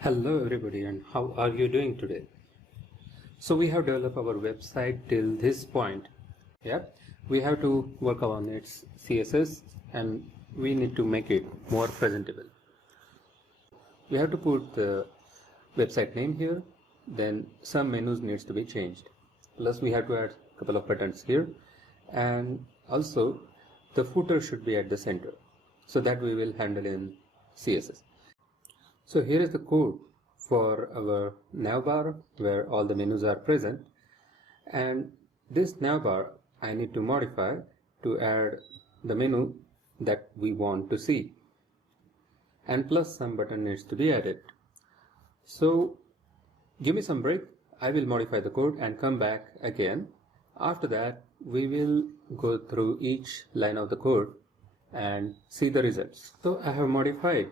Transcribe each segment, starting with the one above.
Hello everybody, and how are you doing today? So we have developed our website till this point. We have to work on its CSS and we need to make it more presentable. We have to put the website name here, then some menus needs to be changed. Plus we have to add a couple of buttons here, and also the footer should be at the center. So that we will handle in CSS. So here is the code for our navbar where all the menus are present, and this navbar I need to modify to add the menu that we want to see, and plus some button needs to be added. So give me some break, I will modify the code and come back again. After that we will go through each line of the code and see the results. So I have modified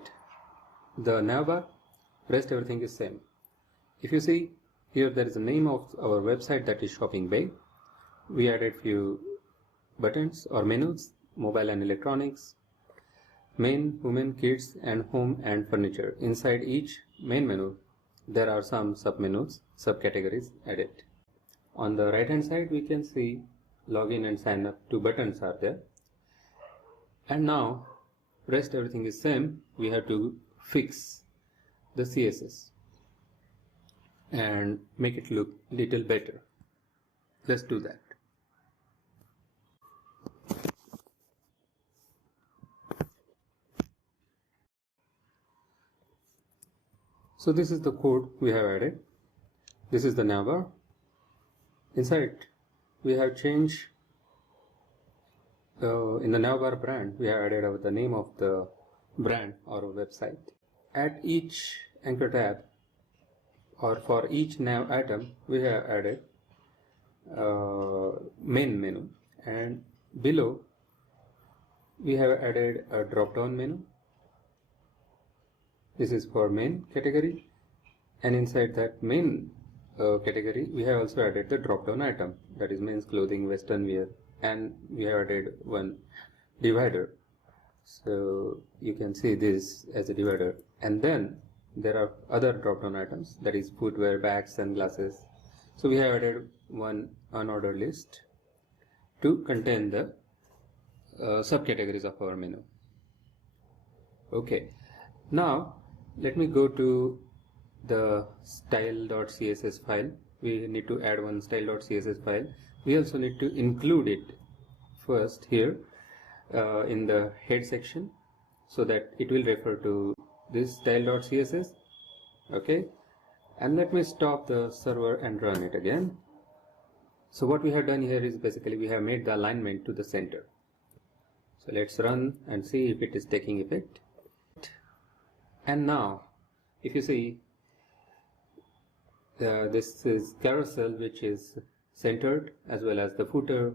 the navbar, rest everything is same. If you see here, there is a name of our website, that is shopping bay. We added few buttons or menus: mobile and electronics, men, women, kids, and home and furniture. Inside each main menu there are some submenus, subcategories added. On the right hand side we can see login and sign up, two buttons are there. And now rest everything is same. We have to fix the CSS and make it look little better. Let's do that. So this is the code we have added. This is the navbar. Inside we have changed in the navbar brand, we have added the name of the brand or website. At each anchor tab or for each nav item we have added main menu, and below we have added a drop down menu. This is for main category, and inside that main category we have also added the drop down item, that is men's clothing, western wear, and we have added one divider. So you can see this as a divider, and then there are other drop down items, that is footwear, bags, sunglasses. So we have added one unordered list to contain the subcategories of our menu. Okay, now let me go to the style.css file. We need to add one style.css file. We also need to include it first here in the head section, so that it will refer to this style.css. Okay, and let me stop the server and run it again. So what we have done here is basically we have made the alignment to the center. So let's run and see if it is taking effect. And now if you see, this is carousel which is centered, as well as the footer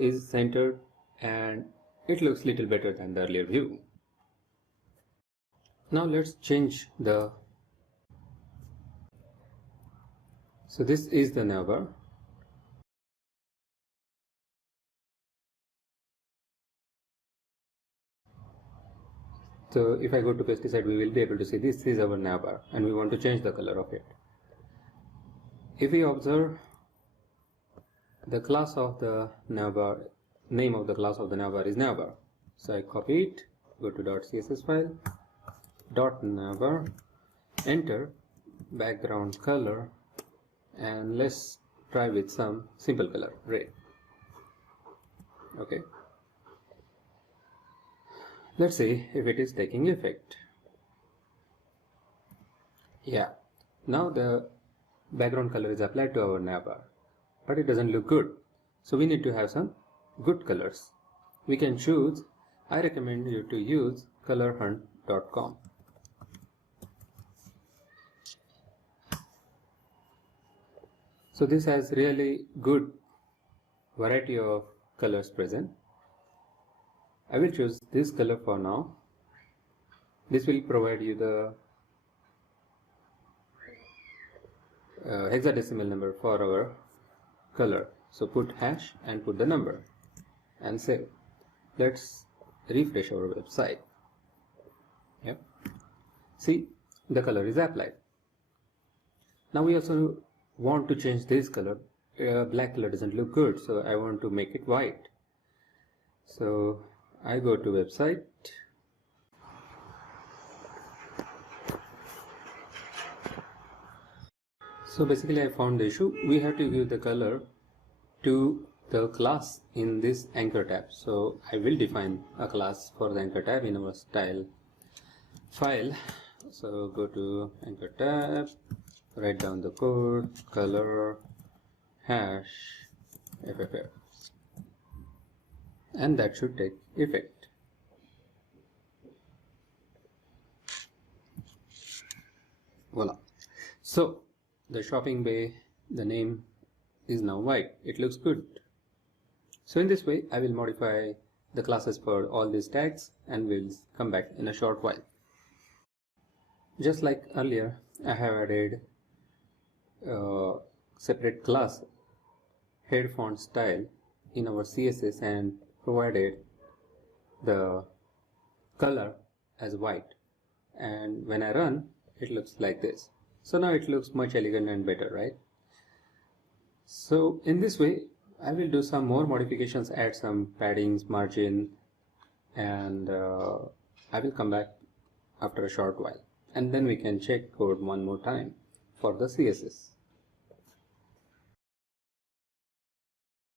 is centered, and it looks little better than the earlier view. Now let's change the, so this is the navbar. So if I go to pesticide, we will be able to see this is our navbar, and we want to change the color of it. If we observe, the class of the navbar, name of the class of the navbar is navbar. So I copy it, go to .css file, .navbar, enter, background color, and let's try with some simple color, red. Okay, let's see if it is taking effect. Yeah, now the background color is applied to our navbar, but it doesn't look good. So we need to have some good colors. We can choose, I recommend you to use colorhunt.com. So this has really good variety of colors present. I will choose this color for now. This will provide you the hexadecimal number for our color. So put hash and put the number and save. Let's refresh our website. Yep. See, the color is applied. Now we also want to change this color. Black color doesn't look good, so I want to make it white. So I go to website. So basically I found the issue. We have to give the color to the class in this anchor tab. So I will define a class for the anchor tab in our style file. So go to anchor tab, write down the code, color, hash, FFF, and that should take effect. Voila. So the shopping bay, the name is now white. It looks good. So in this way I will modify the classes for all these tags and we'll come back in a short while. Just like earlier, I have added a separate class head font style in our CSS and provided the color as white, and when I run it looks like this. So now it looks much elegant and better, right? So in this way I will do some more modifications, add some paddings, margin, and I will come back after a short while, and then we can check code one more time for the CSS.